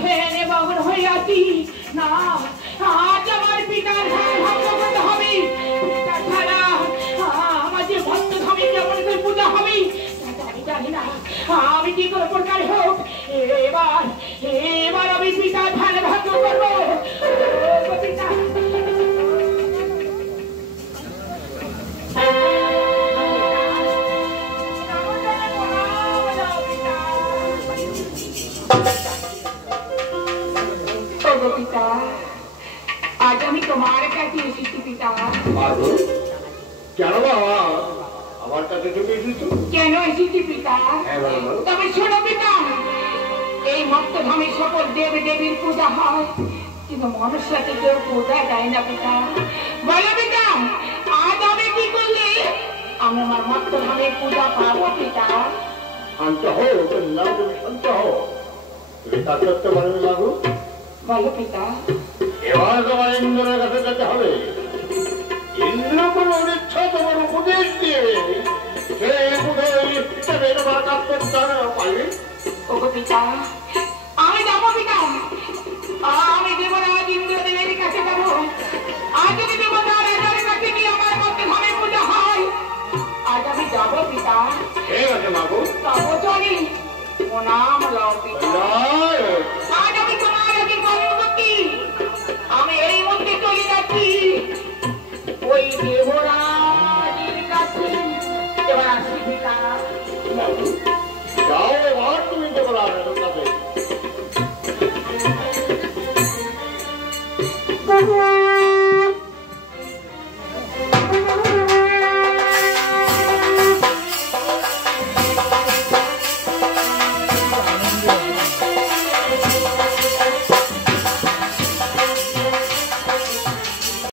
ধ্যানে মগ্ন হইয়াছি। না, আজ আমার পিতার ধ্যান ভঙ্গ করতে হবে। তাছাড়া আমার যে ভক্ত ধামে কেমন করে পূজা হবে আমি জানি না। আমি কি করে প্রকার হোক এবার আমি পিতার ধ্যান ভঙ্গ করবো। পিতা পিতা, আজ আমি তোমার কাছে এসেছি পিতা। কেন বাবা আমার কাছে তুমি এসেছো? কেন এসেছি পিতা? তবে শোনো পিতা, এই মত্তধামে সকল দেব দেবীর পূজা হয়, কিন্তু মনুষ্যকে কেউ পূজা দেয় না পিতা। বলো পিতা, আজ আমি কি করলে আমি আমার মত্তধামের পূজা পাবো পিতা? শান্ত হও, তুমি শান্ত হও। তুমি তা করতে পারবে বাবু? বলো পিতা। এবার তোমার ইন্দ্রের কাছে যেতে হবে। ইন্দ্র কোন অনিচ্ছা তোমার উপদেশ দিয়ে আমি যাবো পিতা, আমি দেবরাজ ইন্দ্রদেবের কাছে যাবো। আজ আমি দেবরাজের কাছে গিয়ে আমার মধ্যে পূজা হয়। আজ আমি যাবো পিতা। ঠিক আছে বাবু, তব চলি প্রণাম লও পিতা। আজ আমি তোমার আগে কর্মবতী, আমি এই মধ্যে চলে যাচ্ছি ওই দেবরাজের কাছে। এবার আসি পিতা। যাও এবার তুমি দেবরাজের কাছে।